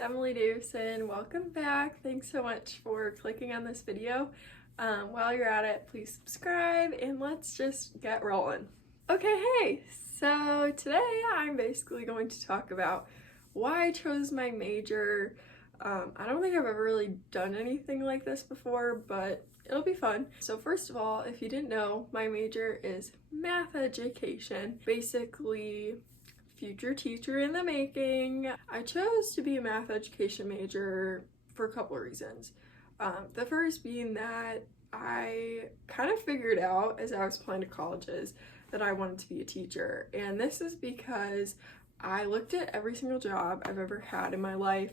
Emily Davison. Welcome back. Thanks so much for clicking on this video. While you're at it, please subscribe and let's just get rolling. Okay, hey, so today I'm basically going to talk about why I chose my major. I don't think I've ever really done anything like this before, but it'll be fun. So first of all, if you didn't know, my major is math education. Basically, future teacher in the making. I chose to be a math education major for a couple of reasons. The first being that I kind of figured out as I was applying to colleges that I wanted to be a teacher. And this is because I looked at every single job I've ever had in my life,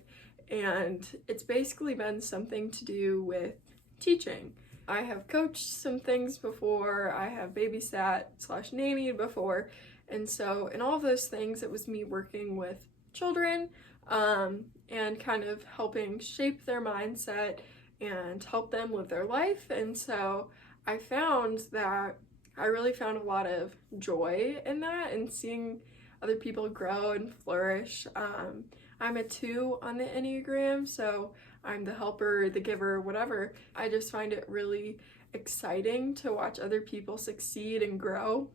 and it's basically been something to do with teaching. I have coached some things before, I have babysat/nannied before, and so in all of those things it was me working with children and kind of helping shape their mindset and help them live their life. And so I found that I really found a lot of joy in that and seeing other people grow and flourish. I'm a 2 on the Enneagram, so I'm the helper, the giver, whatever. I just find it really exciting to watch other people succeed and grow.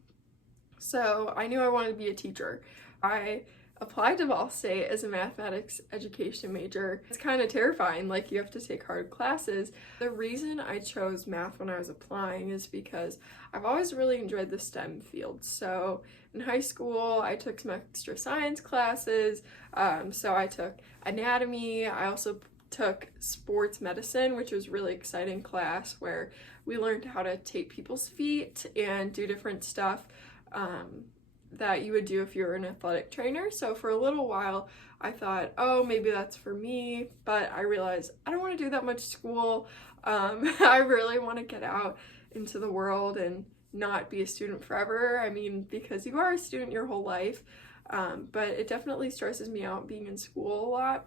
So I knew I wanted to be a teacher. I applied to Ball State as a mathematics education major. It's kind of terrifying, like you have to take hard classes. The reason I chose math when I was applying is because I've always really enjoyed the STEM field. So in high school, I took some extra science classes. So I took anatomy. I also took sports medicine, which was a really exciting class where we learned how to tape people's feet and do different stuff that you would do if you were an athletic trainer. So for a little while I thought, oh, maybe that's for me, but I realized I don't want to do that much school. I really want to get out into the world and not be a student forever. I mean, because you are a student your whole life, but it definitely stresses me out being in school a lot.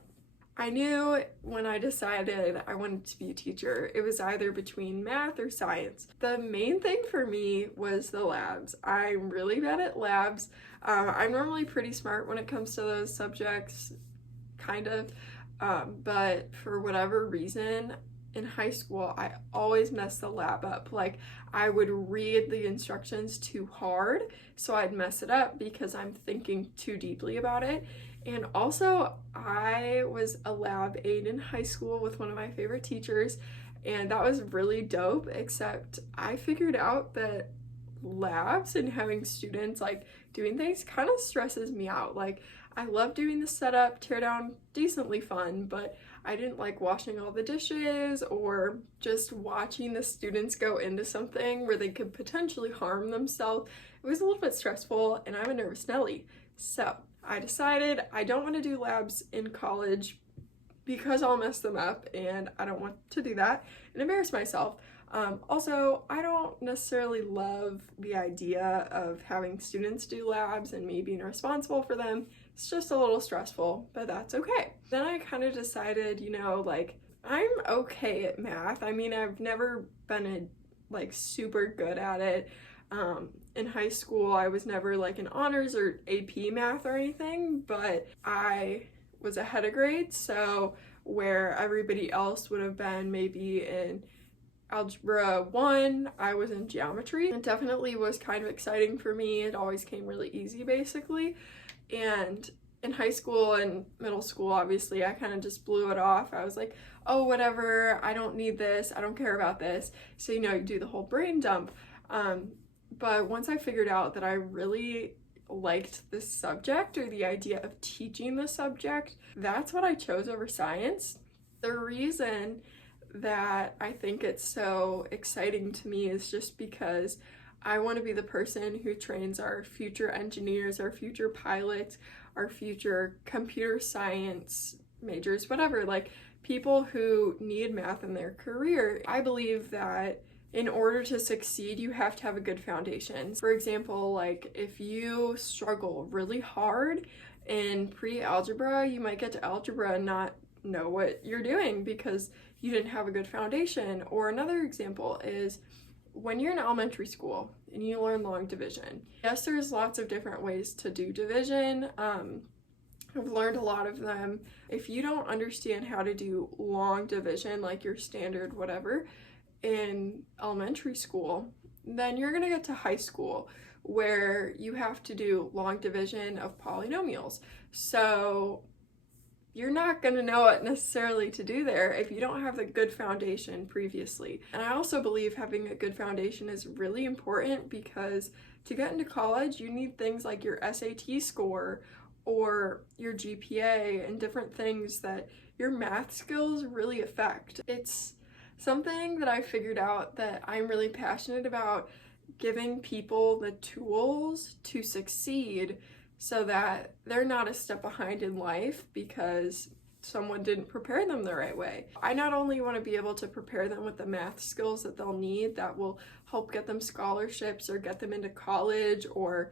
I knew when I decided I wanted to be a teacher, it was either between math or science. The main thing for me was the labs. I'm really bad at labs. I'm normally pretty smart when it comes to those subjects, kind of, but for whatever reason, in high school, I always messed the lab up. Like, I would read the instructions too hard, so I'd mess it up because I'm thinking too deeply about it. And also, I was a lab aide in high school with one of my favorite teachers, and that was really dope, except I figured out that labs and having students like doing things kind of stresses me out. Like, I love doing the setup, tear down, decently fun, but I didn't like washing all the dishes or just watching the students go into something where they could potentially harm themselves. It was a little bit stressful, and I'm a nervous Nelly. So I decided I don't want to do labs in college because I'll mess them up, and I don't want to do that and embarrass myself. Also, I don't necessarily love the idea of having students do labs and me being responsible for them. It's just a little stressful, but that's okay. Then I kind of decided, like, I'm okay at math. I mean, I've never been super good at it. In high school, I was never like an honors or AP math or anything, but I was ahead of grades, so where everybody else would have been maybe in Algebra 1, I was in geometry. It definitely was kind of exciting for me. It always came really easy, basically. And in high school and middle school, obviously, I kind of just blew it off. I was like, oh, whatever, I don't need this, I don't care about this. So, you do the whole brain dump. But once I figured out that I really liked this subject or the idea of teaching the subject, that's what I chose over science. The reason that I think it's so exciting to me is just because I want to be the person who trains our future engineers, our future pilots, our future computer science majors, whatever, like people who need math in their career. I believe that in order to succeed, you have to have a good foundation. For example, like if you struggle really hard in pre-algebra, you might get to algebra and not know what you're doing because you didn't have a good foundation. Or another example is when you're in elementary school and you learn long division. Yes, there's lots of different ways to do division. I've learned a lot of them. If you don't understand how to do long division, like your standard whatever, in elementary school, then you're gonna get to high school where you have to do long division of polynomials. So you're not going to know what necessarily to do there if you don't have the good foundation previously. And I also believe having a good foundation is really important because to get into college, you need things like your SAT score or your GPA and different things that your math skills really affect. It's something that I figured out that I'm really passionate about, giving people the tools to succeed so that they're not a step behind in life because someone didn't prepare them the right way. I not only want to be able to prepare them with the math skills that they'll need that will help get them scholarships or get them into college or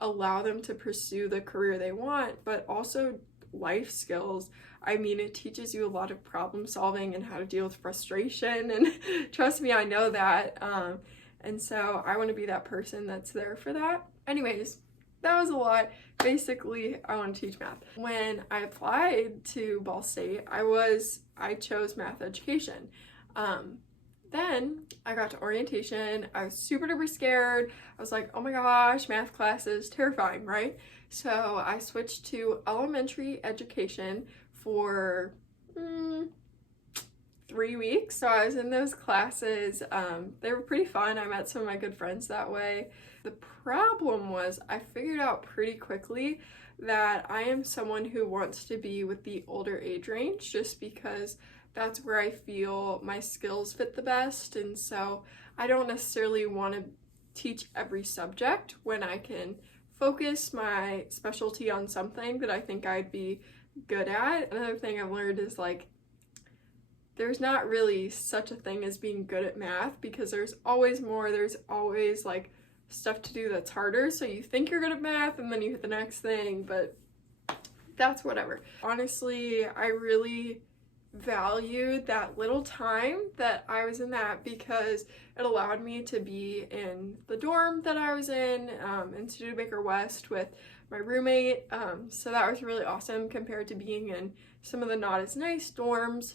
allow them to pursue the career they want, but also life skills. I mean, it teaches you a lot of problem solving and how to deal with frustration, and trust me, I know that. And so I want to be that person that's there for that. Anyways, that was a lot. Basically, I want to teach math. When I applied to Ball State, I chose math education. Then I got to orientation. I was super duper scared. I was like, oh my gosh, math class is terrifying, right? So I switched to elementary education for 3 weeks. So I was in those classes. They were pretty fun. I met some of my good friends that way. The problem was I figured out pretty quickly that I am someone who wants to be with the older age range just because that's where I feel my skills fit the best. And so I don't necessarily want to teach every subject when I can focus my specialty on something that I think I'd be good at. Another thing I've learned is like, there's not really such a thing as being good at math because there's always more, there's always like stuff to do that's harder. So you think you're good at math and then you hit the next thing, but that's whatever. Honestly, I really valued that little time that I was in that because it allowed me to be in the dorm that I was in Studebaker West with my roommate. So that was really awesome compared to being in some of the not as nice dorms.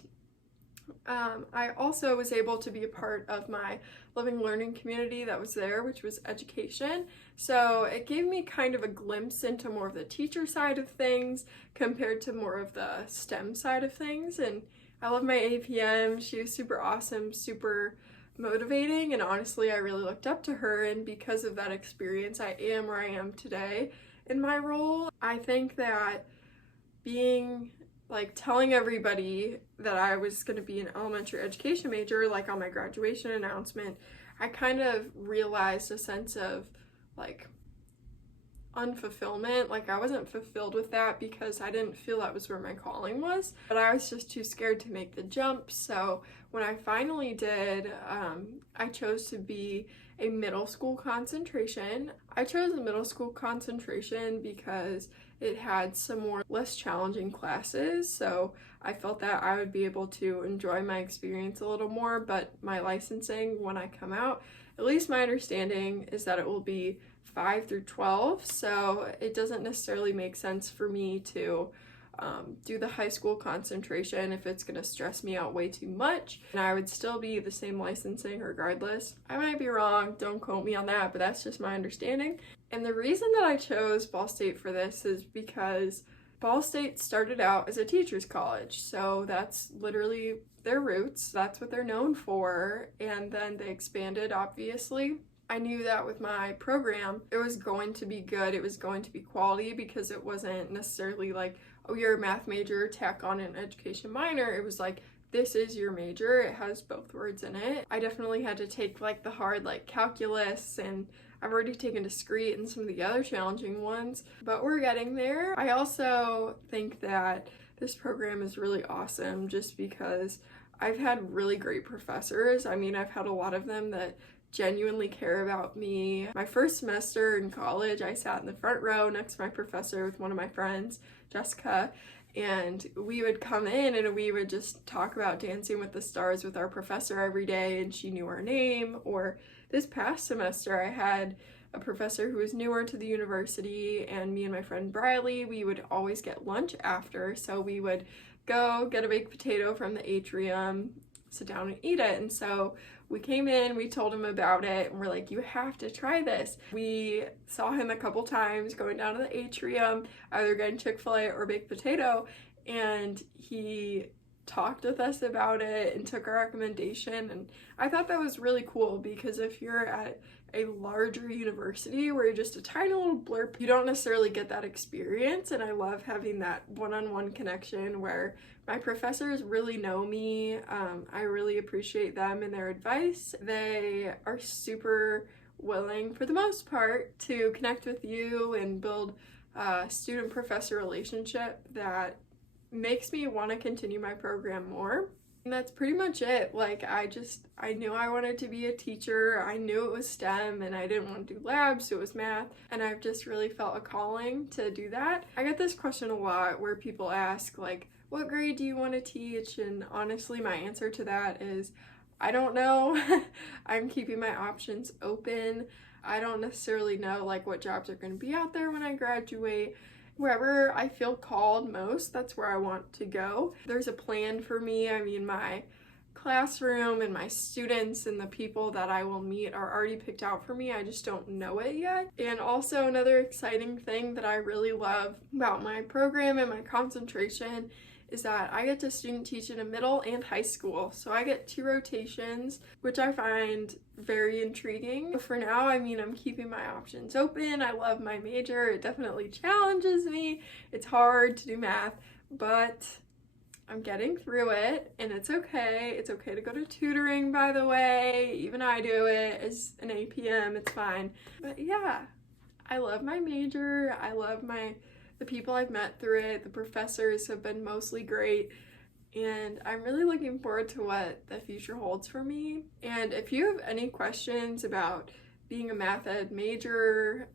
I also was able to be a part of my living learning community that was there, which was education. So it gave me kind of a glimpse into more of the teacher side of things compared to more of the STEM side of things. And I love my APM. She was super awesome, super motivating, and honestly, I really looked up to her. And because of that experience, I am where I am today in my role. I think that telling everybody that I was going to be an elementary education major, like on my graduation announcement, I kind of realized a sense of like unfulfillment. Like I wasn't fulfilled with that because I didn't feel that was where my calling was, but I was just too scared to make the jump. So when I finally did, I chose to be a middle school concentration. I chose a middle school concentration because it had some more less challenging classes, so I felt that I would be able to enjoy my experience a little more. But my licensing, when I come out, at least my understanding is that it will be 5 through 12, so it doesn't necessarily make sense for me to do the high school concentration if it's going to stress me out way too much, and I would still be the same licensing regardless. I might be wrong, don't quote me on that, but that's just my understanding. And the reason that I chose Ball State for this is because Ball State started out as a teacher's college, so that's literally their roots, that's what they're known for, and then they expanded, obviously. I knew that with my program, it was going to be good, it was going to be quality, because it wasn't necessarily like, oh, you're a math major, tack on an education minor. It was like, this is your major, it has both words in it. I definitely had to take like the hard like calculus, and I've already taken discrete and some of the other challenging ones, but we're getting there. I also think that this program is really awesome just because I've had really great professors. I mean, I've had a lot of them that genuinely care about me. My first semester in college, I sat in the front row next to my professor with one of my friends, Jessica, and we would come in and we would just talk about Dancing with the Stars with our professor every day, and she knew our name. Or this past semester, I had a professor who was newer to the university, and me and my friend Briley, we would always get lunch after. So we would go get a baked potato from the atrium, sit down and eat it. And so we came in, we told him about it, and we're like, you have to try this. We saw him a couple times going down to the atrium, either getting Chick-fil-A or baked potato, and he talked with us about it and took our recommendation. And I thought that was really cool, because if you're at a larger university where you're just a tiny little blurb, you don't necessarily get that experience. And I love having that one-on-one connection where my professors really know me. I really appreciate them and their advice. They are super willing, for the most part, to connect with you and build a student-professor relationship that makes me want to continue my program more. And that's pretty much it. Like, I knew I wanted to be a teacher. I knew it was STEM, and I didn't want to do labs, so it was math. And I've just really felt a calling to do that. I get this question a lot where people ask, like, what grade do you want to teach? And honestly, my answer to that is, I don't know. I'm keeping my options open. I don't necessarily know, like, what jobs are going to be out there when I graduate. Wherever I feel called most, that's where I want to go. There's a plan for me. I mean, my classroom and my students and the people that I will meet are already picked out for me. I just don't know it yet. And also another exciting thing that I really love about my program and my concentration is that I get to student teach in a middle and high school. So I get 2 rotations, which I find very intriguing. But for now, I mean, I'm keeping my options open. I love my major. It definitely challenges me. It's hard to do math, but I'm getting through it, and it's okay. It's okay to go to tutoring, by the way. Even I do it as an APM. It's fine. But yeah, I love my major. I love the people I've met through it. The professors have been mostly great, and I'm really looking forward to what the future holds for me. And if you have any questions about being a math ed major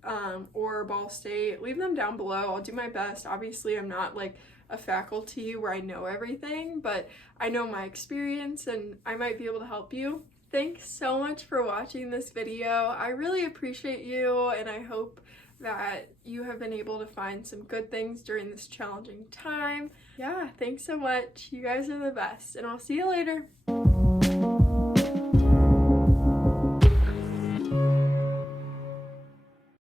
or Ball State, leave them down below. I'll do my best. Obviously, I'm not like a faculty where I know everything, but I know my experience and I might be able to help you. Thanks so much for watching this video. I really appreciate you, and I hope that you have been able to find some good things during this challenging time. Yeah, thanks so much. You guys are the best, and I'll see you later.